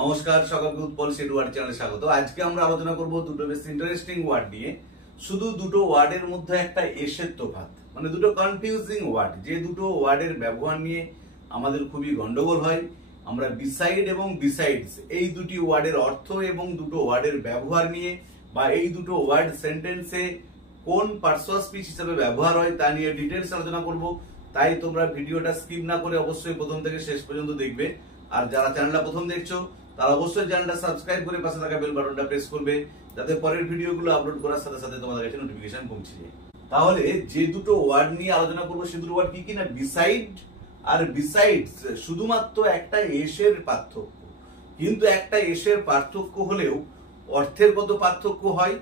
নমস্কার, সকলকে Utpal set word চ্যানেলে স্বাগত। আজকে আমরা আলোচনা করব দুটো বেশ ইন্টারেস্টিং ওয়ার্ড নিয়ে। শুধু দুটো ওয়ার্ডের মধ্যে একটা এসের তফাৎ, মানে দুটো কনফিউজিং ওয়ার্ড, যে দুটো ওয়ার্ডের ব্যবহার নিয়ে আমাদের খুবই গন্ডগোল হয়। আমরা বিসাইড এবং বিসাইডস এই দুটি ওয়ার্ডের অর্থ এবং দুটো ওয়ার্ডের ব্যবহার নিয়ে, বা এই দুটো ওয়ার্ড সেন্টেন্সে কোন পার্টস অফ স্পিচ হিসেবে ব্যবহার হয় তা নিয়ে ডিটেইলস আলোচনা করব। তাই তোমরা ভিডিওটা স্কিপ না করে অবশ্যই প্রথম থেকে শেষ পর্যন্ত দেখবে। আর যারা চ্যানেলটা প্রথম দেখছো তারা অবশ্যই চ্যানেলটা সাবস্ক্রাইব করে পাশে থাকা বেল বাটনটা প্রেস করবে, যাতে পরের ভিডিওগুলো আপলোড করার সাথে সাথে তোমাদের কাছে নোটিফিকেশন পৌঁছে যায়। তাহলে যে দুটো ওয়ার্ড নিয়ে আলোচনা করব সে দুটো ওয়ার্ড কি কি না, বিসাইড আর বিসাইডস। শুধুমাত্র একটা এসের পার্থক্য, কিন্তু একটা এসের পার্থক্য হলেও অর্থের কত পার্থক্য হয়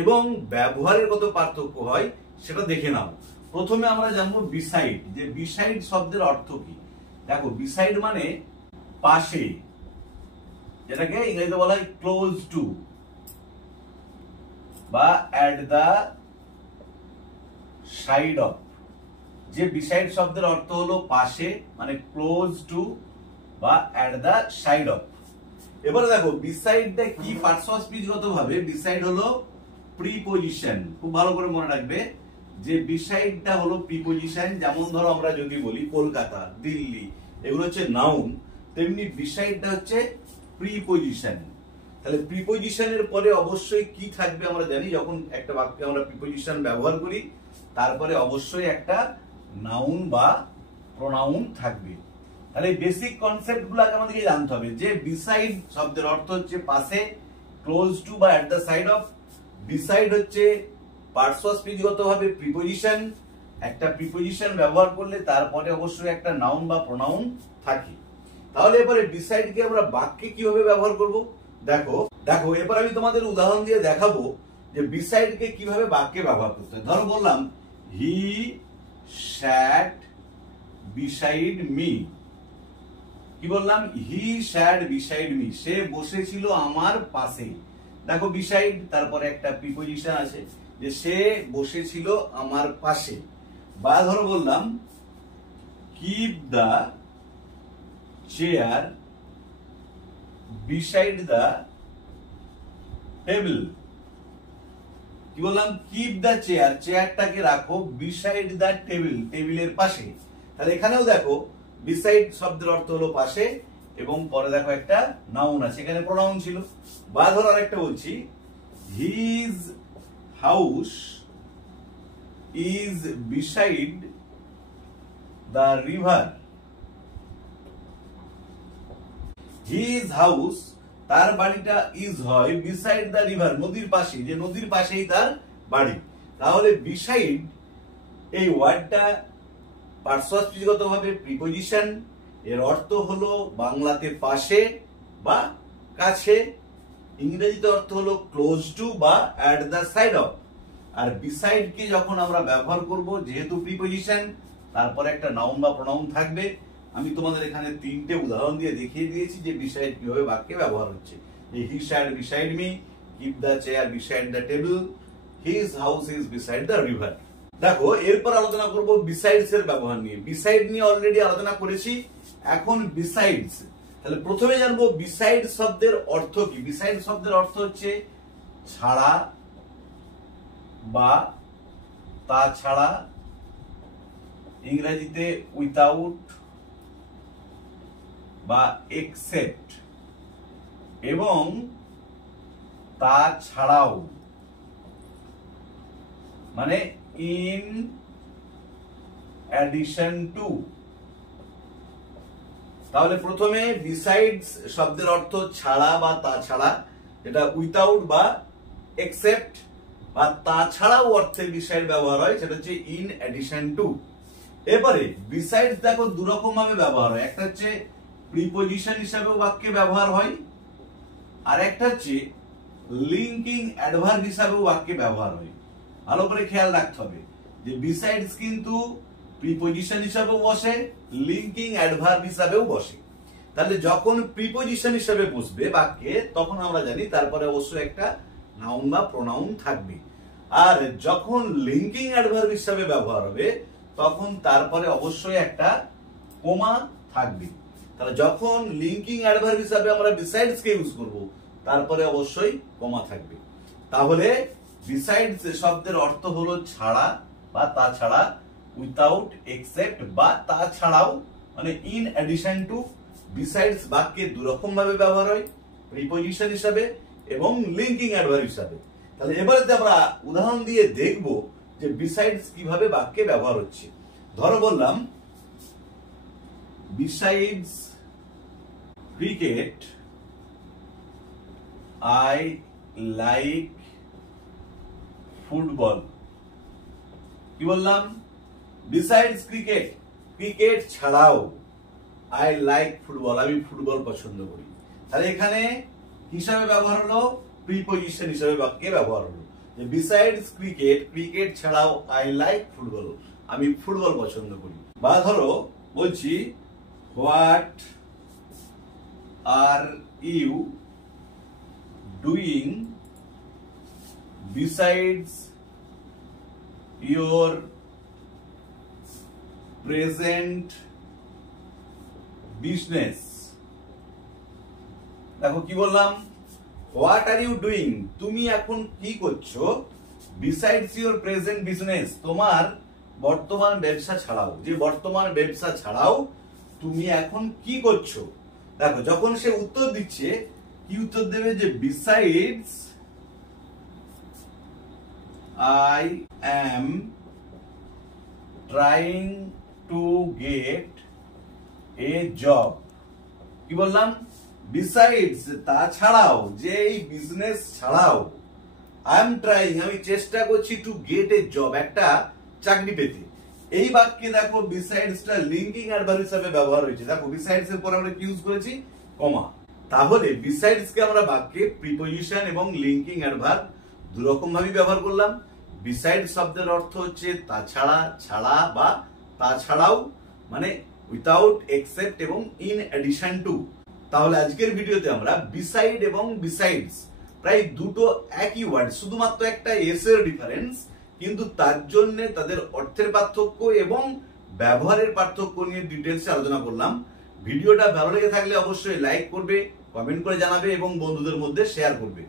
এবং ব্যবহারের কত পার্থক্য হয় সেটা দেখে নাও। প্রথমে আমরা জানবো বিসাইড, যে বিসাইড শব্দের অর্থ কি। দেখো, বিসাইড মানে পাশে, যেটাকে ইংরেজিতে বলা হয় ক্লোজ টু বা অ্যাট দা সাইড অফ। যে বিসাইড শব্দের অর্থ হলো পাশে, মানে ক্লোজ টু বা অ্যাট দা সাইড অফ। এবারে দেখো বিসাইডটা কি পার্টস অফ স্পিচ গত ভাবে। বিসাইড হলো প্রিপজিশন। খুব ভালো করে মনে রাখবে যে বিসাইডটা হলো প্রিপজিশন। যেমন ধরো আমরা যদি বলি কলকাতা, দিল্লি, এগুলো হচ্ছে নাউন, তেমনি বিসাইডটা হচ্ছে প্রিপজিশন। তাহলে প্রিপজিশনের পরে অবশ্যই কি থাকবে আমরা জানি, যখন একটা বাক্যে আমরা প্রিপজিশন ব্যবহার করি তারপরে অবশ্যই একটা নাউন বা প্রোনাউন থাকবে। তাহলে বেসিক কনসেপ্ট গুলো আগে আমাদেরকে জানতে হবে। যে বিসাইড শব্দের অর্থ হচ্ছে পাশে, ক্লোজ টু বা at the side of. Beside হচ্ছে পার্টস অফ স্পিচ গত ভাবে প্রিপজিশন। একটা প্রিপজিশন ব্যবহার করলে তারপরে অবশ্যই একটা নাউন বা প্রোনাউন থাকে। তাহলে এবারে বিসাইড কে আমরা বাক্যে কিভাবে ব্যবহার করব দেখো। এবার আমি তোমাদের উদাহরণ দিয়ে দেখাবো যে বিসাইড কে কিভাবে বাক্যে ব্যবহার করতে হয়। ধরো বললাম হি স্যাট বিসাইড মি। কি বললাম? হি স্যাট বিসাইড মি, সে বসেছিল আমার পাশে। দেখো বিসাইড, তারপরে একটা প্রিপজিশন আছে যে সে বসেছিল আমার পাশে। বা ধরো বললাম keep the chair beside the table. কি বললাম? কিপ দা চেয়ার, চেয়ারটাকে রাখো বিসাইড দা টেবিল, টেবিলের পাশে। তাহলে এখানেও দেখো বিসাইড শব্দের অর্থ হলো পাশে, এবং পরে দেখো একটা নাউন আছে, এখানে প্রোনাউন ছিল। বা ধরো আরেকটা বলছি, his house is beside the river. His house, তার বাড়িটা ইজ হয় বিসাইড দা রিভার, নদীর পাশে, যে নদীর পাশেই তার বাড়ি। তাহলে বিসাইড এই ওয়ার্ডটা পার্টস অফ স্পিচ গত ভাবে প্রিপজিশন। এর অর্থ হলো বাংলাতে পাশে বা কাছে, ইংরেজিতে অর্থ হলো ক্লোজ টু বা অ্যাট দা সাইড অফ। আর বিসাইড কে যখন আমরা ব্যবহার করব, যেহেতু প্রিপজিশন, তারপরে একটা নাউন বা প্রোনাউন থাকবে। আমি তোমাদের এখানে তিনটে উদাহরণ দিয়ে দেখিয়ে দিয়েছি যে বিসাইড কিভাবে বাক্যে ব্যবহার হচ্ছে। He sat beside me, keep the chair beside the table, his house is beside the river. দেখো এরপর আলোচনা করব বিসাইডস এর ব্যবহার নিয়ে। বিসাইড নিয়ে অলরেডি আলোচনা করেছি, এখন বিসাইডস। তাহলে প্রথমে জানবো বিসাইড শব্দের অর্থ কি। বিসাইড শব্দের অর্থ হচ্ছে ছাড়া বা তাছাড়া, ইংরেজিতে উইথাউট বা এক্সেপ্ট, এবং তাছাড়াও, মানে ইন অ্যাডিশন টু। তাহলে প্রথমে বিসাইডস শব্দের অর্থ ছাড়া বা তাছাড়া, যেটা উইথাউট বা এক্সেপ্ট বা তাছাড়াও অর্থে বিসাইড ব্যবহার হয়, সেটা হচ্ছে ইন অ্যাডিশন টু। এবারে বিসাইডস দেখো দুরকম ভাবে ব্যবহার হয়। একটা হচ্ছে প্রিপজিশন হিসাবেও বাক্যে ব্যবহার হয়, আর একটা হচ্ছে লিঙ্কিং অ্যাডভার্ব হিসাবেও বাক্যে ব্যবহার হয়। ভালো করে খেয়াল রাখতে হবে যে বিসাইডস কিন্তু প্রিপজিশন হিসাবেও বসে, লিঙ্কিং অ্যাডভার্ব হিসাবেও বসে। তাহলে যখন প্রিপজিশন হিসাবে বসবে বাক্যে, তখন আমরা জানি তারপরে অবশ্যই একটা নাউন বা প্রোনাউন থাকবে। আর যখন লিঙ্কিং অ্যাডভার্ব হিসাবে ব্যবহার হবে, তখন তারপরে অবশ্যই একটা কোমা থাকবে। তাহলে যখন লিঙ্কিং অ্যাডভার্ব হিসাবে আমরা বিসাইডস কে ইউজ করব তারপরে অবশ্যই কমা থাকবে। তাহলে বিসাইডস শব্দের অর্থ হলো ছাড়া বা তাছাড়া, উইথাউট, এক্সেপ্ট বা তাছাড়াও, মানে ইন অ্যাডিশন টু। বিসাইডস বাক্যে দুরকম ভাবে ব্যবহার হয়, প্রিপজিশন হিসাবে এবং লিঙ্কিং অ্যাডভার্ব হিসাবে। তাহলে এবারে আমরা উদাহরণ দিয়ে দেখব যে বিসাইডস কিভাবে বাক্যে ব্যবহার হচ্ছে। ধরো বললাম besides cricket I like football. কি বললাম? বিসাইডস ক্রিকেট, ক্রিকেট ছাড়াও, আই লাইক ফুটবল, আমি ফুটবল পছন্দ করি। তাহলে এখানে হিসাবে ব্যবহার হলো, প্রিপজিশন হিসাবে বাক্যে ব্যবহার হলো যে বিসাইডস ক্রিকেট, ক্রিকেট ছাড়াও আই লাইক ফুটবল, আমি ফুটবল পছন্দ করি। বা ধরো বলছি what are you doing besides your present business. দেখো কি বললাম, হোয়াট আর ইউ ডুইং, তুমি এখন কি করছো, বিসাইডস ইউর প্রেজেন্ট বিজনেস, তোমার বর্তমান ব্যবসা ছাড়াও, যে বর্তমান ব্যবসা ছাড়াও তুমি এখন কি করছো। দেখো যখন সে উত্তর দিচ্ছে, কি উত্তর দেবে, যে besides I am trying to get A job. কি বললাম? বিসাইডস তাছাড়াও, যে এই বিজনেস ছাড়াও, আই এম ট্রাইং, আমি চেষ্টা করছি, টু গেট এ জব, একটা চাকরি পেতে। এই বাক্যে দেখো বিসাইডসটা লিঙ্কিং অ্যাডভার্ব হিসেবে ব্যবহার হয়েছে। দেখো বিসাইডস এর পর আমরা কি ইউজ করেছি, কমা। তাহলে বিসাইডস কে আমরা বাক্যে প্রিপজিশন এবং লিঙ্কিং অ্যাডভার্ব দুরকম ভাবে ব্যবহার করলাম। বিসাইড শব্দের অর্থ হচ্ছে তাছাড়া, ছাড়া বা তাছাড়াও, মানে উইথাউট, এক্সেপ্ট এবং ইন অ্যাডিশন টু। তাহলে আজকের ভিডিওতে আমরা বিসাইড এবং বিসাইডস প্রায় দুটো একই ওয়ার্ড, শুধুমাত্র একটা এস এর ডিফারেন্স, কিন্তু তার জন্য তাদের অর্থের পার্থক্য এবং ব্যবহারের পার্থক্য নিয়ে ডিটেলসে আলোচনা করলাম। ভিডিওটা ভালো লেগে থাকলে অবশ্যই লাইক করবে, কমেন্ট করে জানাবে এবং বন্ধুদের মধ্যে শেয়ার করবে।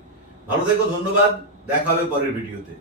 ভালো থেকো, ধন্যবাদ, দেখা হবে পরের ভিডিওতে।